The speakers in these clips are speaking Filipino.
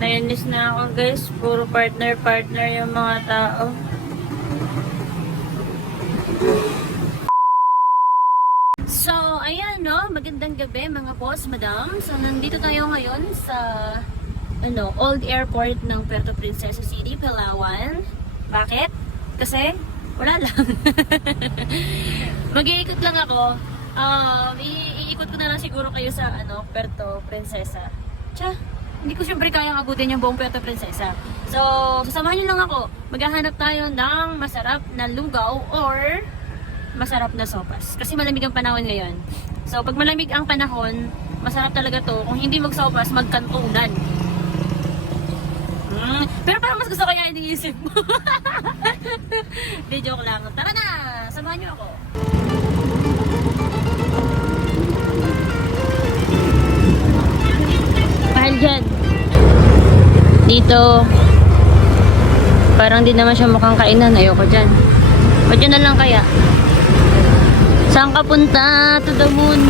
Nainis na ako guys. Puro partner-partner yung mga tao. So, ayan no. Magandang gabi mga boss, madam. So, nandito tayo ngayon sa Old Airport ng Puerto Princesa City, Palawan. Bakit? Kasi, wala lang. Mag-iikot lang ako. Iikot ko na lang siguro kayo sa Puerto Princesa. Tsa, hindi ko syempre kayang abutin yung buong Puerto Princesa. So, sasamahan nyo lang ako. Maghahanap tayo ng masarap na lugaw or masarap na sopas. Kasi malamig ang panahon ngayon. So, pag malamig ang panahon, masarap talaga to. Kung hindi mag-sopas, magkantunan. Pero parang mas gusto ko kaya iniisip mo. Di, joke lang. Tara na! Samahan nyo ako. Mahal dyan. Dito. Parang di naman siya mukhang kainan. Ayoko dyan. Ba't yun na lang kaya? Saan ka punta? To the moon.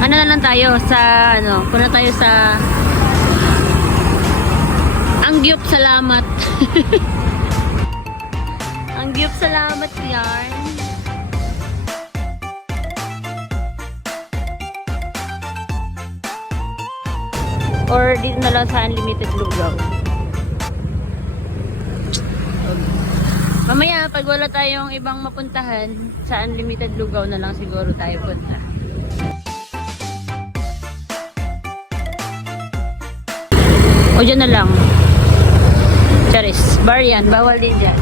Ano na lang tayo sa punta tayo sa Angyup Salamat. Angyup Salamat yan. Or dito na lang sa Unlimited Lugaw. Mamaya pag wala tayong ibang mapuntahan, sa Unlimited Lugaw na lang siguro tayo punta. O dyan na lang. Charis. Bar yan. Bawal din dyan.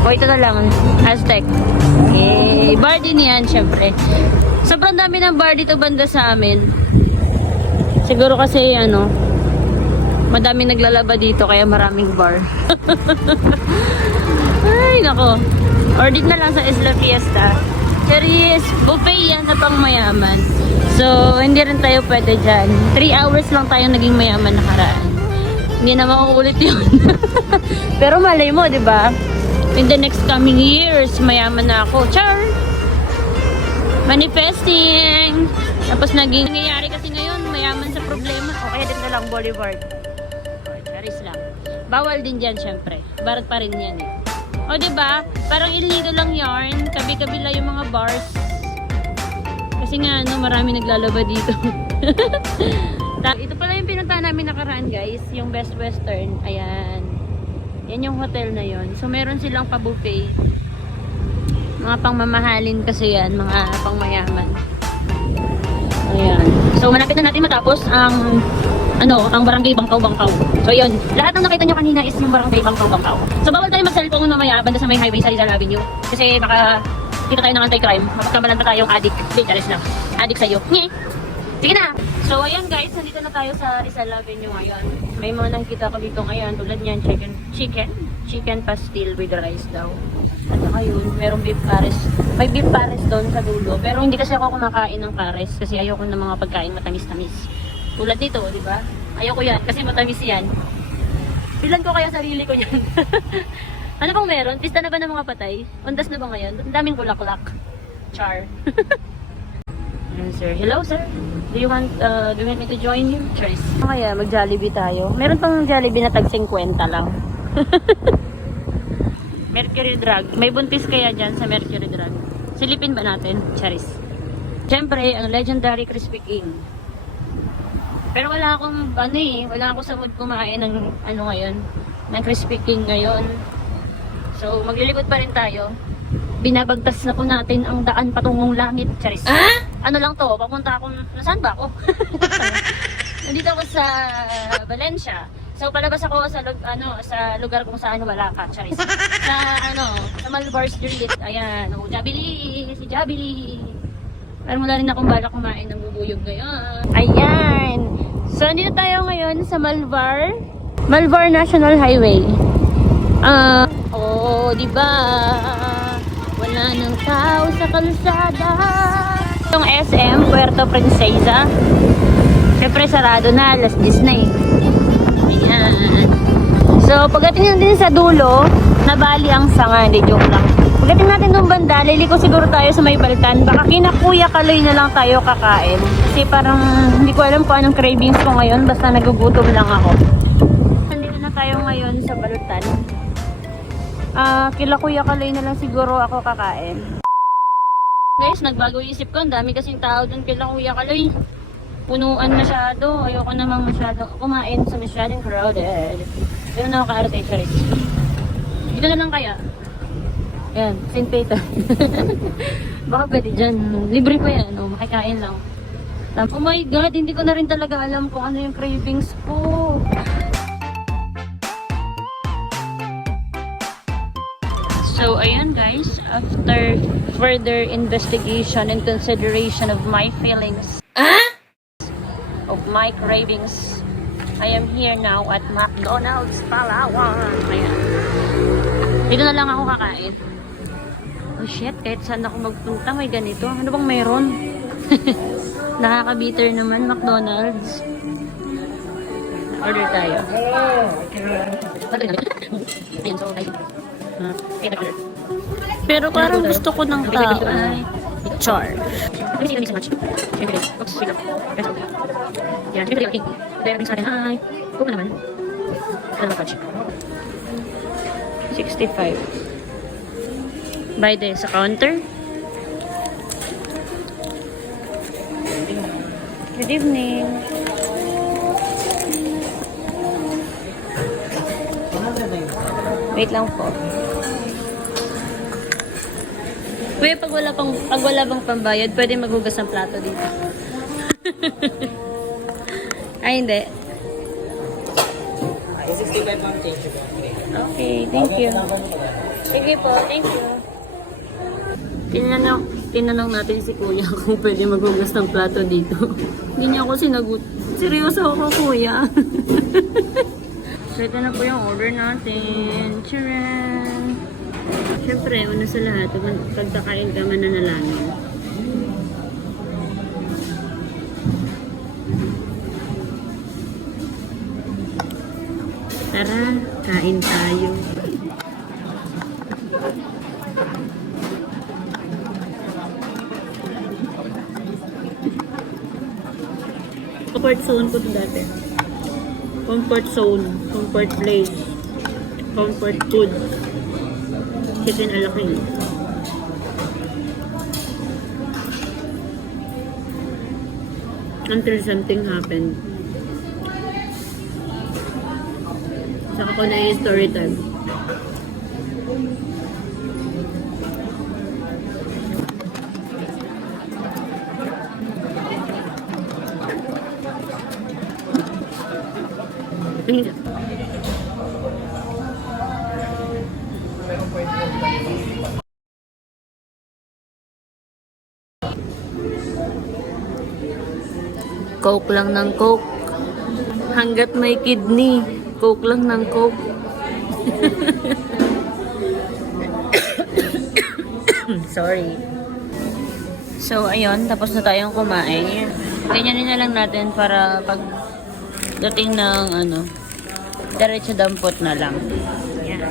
O ito na lang. Aztec. Okay. Bar din yan, syempre. Sobrang dami ng bar dito banda sa amin. Siguro kasi, madaming naglalaba dito, kaya maraming bar. Ay, nako. Or dito na lang sa Isla Fiesta. Charis. Buffet yan na pang mayaman. So, hindi rin tayo pwede dyan. 3 hours lang tayo naging mayaman nakaraan. Hindi na mauulit yun. Pero malay mo, di ba? In the next coming years, mayaman na ako. Char! Manifesting! Tapos nangyayari kasi ngayon, mayaman sa problema. O kaya din na lang Boulevard. O, charis lang. Bawal din dyan, syempre. Barat pa rin yan eh. O, di ba? Parang illegal lang yarn. Kabi-kabila yung mga bars. Kasi nga, marami naglalaba dito. Ito pala yung pinuntahan namin nakaraan, guys. Yung Best Western. Ayan. Yan yung hotel na yon. So, meron silang pa-buffet. Mga pangmamahalin kasi yan. Mga pangmayaman. Ayan. So, malapit na natin matapos ang Barangay Bangkaw-Bangkaw. So, yun. Lahat ng nakita nyo kanina is yung Barangay Bangkaw-Bangkaw. So, bawal tayo mag-cellphone mamaya banda sa may highway sa Rizal Avenue. Kasi baka kita tayo ng anti-crime. Mapagkamalan pa tayong addict. Dangerous lang. Addict sa'yo. Nye! Sige na! So, ayan guys. Nandito na tayo sa Rizal Avenue ngayon. May mga nakikita ko dito ngayon. Tulad niyan, chicken pastil with rice daw. At saka yun, merong beef pares. May beef pares doon sa dulo. Pero hindi kasi ako kumakain ng pares. Kasi ayoko ng mga pagkain matamis-tamis. Tulad dito, di ba? Ayoko yan. Kasi matamis yan. Bilan ko kaya sarili ko yan. Ano bang meron? Pista na ba ng mga patay? Undas na ba ngayon? Ang daming bulaklak. Char. Sir. Hello, sir. Do you want me to join you? Cheers. Kaya mag-Jollibee tayo. Meron pang Jollibee na tag 50 lang. Mercury Drug. May buntis kaya dyan sa Mercury Drug. Silipin ba natin? Charis. Siyempre, ang legendary Crispy King. Pero wala akong, wala akong sa mood kumain ng, ngayon. Ng Crispy King ngayon. So, maglilipot pa rin tayo. Binabagtas na po natin ang daan patungong langit. Charis. Ah? Ano lang to? Papunta akong... Nasaan ba ako? Nandito ako sa Valencia. So, palabas ako sa lugar kung saan wala ka. Charis. Sa Malvar Street. Ayan. O, Jabili. Si Jabili. Parang wala rin akong balak kumain ng bubuyog ngayon. Ayan. So, nandito tayo ngayon sa Malvar. Malvar National Highway. Oo, di ba? Wala nang tao sa kalsada. Yung SM, Puerto Princesa. Siyempre, sarado na. Alas 10 na eh. Ayan. So, pagdating din sa dulo, nabali ang sanga. Hindi, joke lang. Pagdating natin nung banda, liliko siguro tayo sa may Baltan. Baka kina Kuya Kaloy na lang tayo kakain. Kasi parang hindi ko alam kung anong cravings ko ngayon. Basta nagugutom lang ako. Nandito na tayo ngayon sa Baltan. Kila Kuya Kaloy na lang siguro ako kakain. Guys, nagbago isip ko. Ang dami kasing tao dun kila Kuya Kaloy. Punuan masyado. Ayoko namang masyado kumain sa masyadong crowded. Pero nakaka-arte siya rin. Dito na lang kaya. Ayan, St. Peter. Baka pwede dyan. Libre pa yan. Oh, makikain lang. Oh my God, hindi ko na rin talaga alam kung ano yung cravings ko. So, ayan guys. After further investigation and consideration of my feelings, of my cravings, I am here now at McDonald's Palawan. Ayan. Dito na lang ako kakain. Oh shit, kahit saan ako magpunta may ganito. Ano bang meron? Nakaka-bitter naman, McDonald's. Order tayo. Pero parang gusto ko ng tao ay char. Hi. Kung naman. 65. By the sa counter. Good evening. Wait lang po. Kuya, pag wala bang pambayad, pwede maghugas ng plato dito. Ay, hindi. 65 ma'am, thank you. Okay, thank you. Sige po, thank you. Tinanong natin si Kuya kung pwede maghugas ng plato dito. Hindi niya ako sinagot. Seryoso ako, Kuya. So, ito na po yung order natin. Tcharan! Siyempre, una sa lahat, pagkakain ka mananalangin. Tara, kain tayo. Comfort zone ko to dati. Comfort zone, comfort place, comfort food. Chicken alaki. Until something happened. Saka ko na yung story time. Coke lang ng Coke. Hanggat may kidney, Coke lang ng Coke. Sorry. So, ayun. Tapos na tayong kumain. Ganyanin na lang natin para pag dating ng diretso dampot na lang. Yan.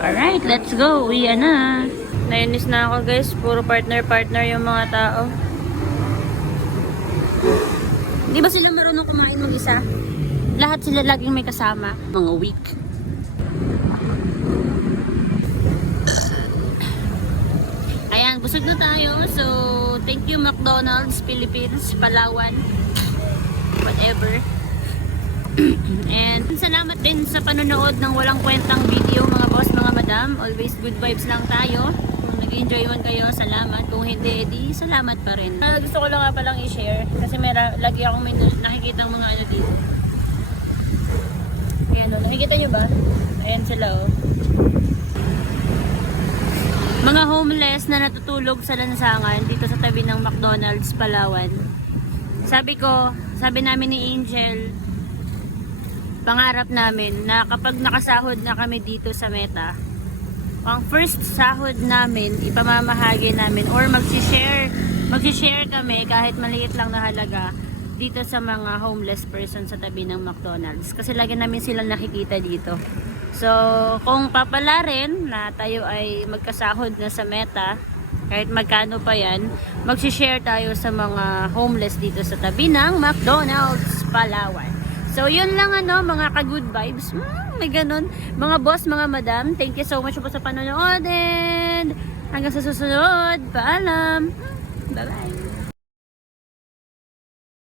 Alright, let's go. Uwi na. Nainis na ako guys. Puro partner-partner yung mga tao. Di ba sila marunong kumain mag-isa? Lahat sila laging may kasama. Mga week. Ayan, busog na tayo. So, thank you McDonald's Philippines, Palawan, whatever. And salamat din sa panonood ng walang kwentang video mga boss, mga madam. Always good vibes lang tayo. Kung nag-enjoy man kayo, salamat. Kung hindi, di salamat pa rin. Gusto ko lang nga palang i-share kasi lagi akong may nakikita mga dito. Ayan o, nakikita nyo ba? Ayan sila o. Mga homeless na natutulog sa lansangan dito sa tabi ng McDonald's Palawan. Sabi namin ni Angel, pangarap namin na kapag nakasahod na kami dito sa Meta, ang first sahod namin, ipamamahagi namin or mag-share Mag-share kami kahit maliit lang na halaga dito sa mga homeless person sa tabi ng McDonald's. Kasi lagi namin silang nakikita dito. So, kung papala rin na tayo ay magkasahod na sa Meta, kahit magkano pa yan, mag-share tayo sa mga homeless dito sa tabi ng McDonald's, Palawan. So, yun lang mga ka-good vibes. May ganun. Mga boss, mga madam, thank you so much po sa panonood and hanggang sa susunod. Paalam. Bye-bye.